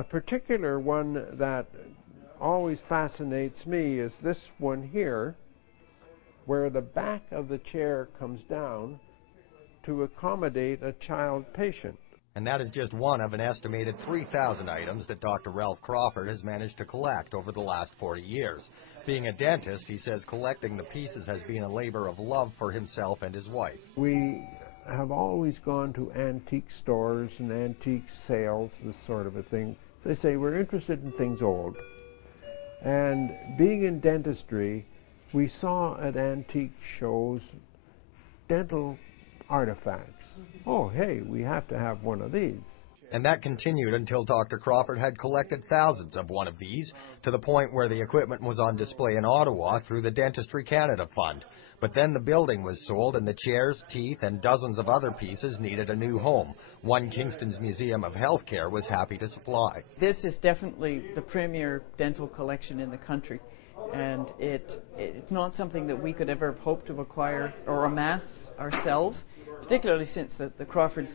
A particular one that always fascinates me is this one here, where the back of the chair comes down to accommodate a child patient. And that is just one of an estimated 3,000 items that Dr. Ralph Crawford has managed to collect over the last 40 years. Being a dentist, he says collecting the pieces has been a labor of love for himself and his wife. We have always gone to antique stores and antique sales, this sort of a thing. They say we're interested in things old. And being in dentistry, we saw at antique shows dental artifacts. Oh, hey, we have to have one of these. And that continued until Dr. Crawford had collected thousands of one of these, to the point where the equipment was on display in Ottawa through the Dentistry Canada Fund. But then the building was sold and the chairs, teeth, and dozens of other pieces needed a new home. One Kingston's Museum of Healthcare was happy to supply. This is definitely the premier dental collection in the country. And it's not something that we could ever hope to acquire or amass ourselves, particularly since the Crawfords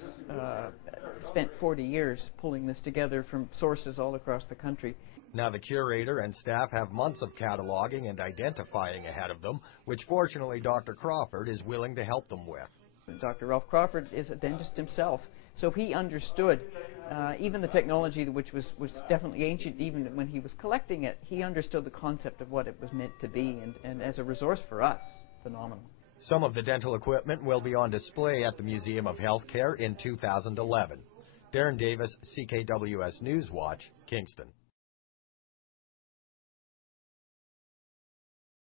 spent 40 years pulling this together from sources all across the country. Now the curator and staff have months of cataloging and identifying ahead of them, which fortunately Dr. Crawford is willing to help them with. Dr. Ralph Crawford is a dentist himself, so he understood even the technology, which was definitely ancient even when he was collecting it. He understood the concept of what it was meant to be, and as a resource for us, phenomenal. Some of the dental equipment will be on display at the Museum of Healthcare in 2011. Darren Davis, CKWS Newswatch, Kingston.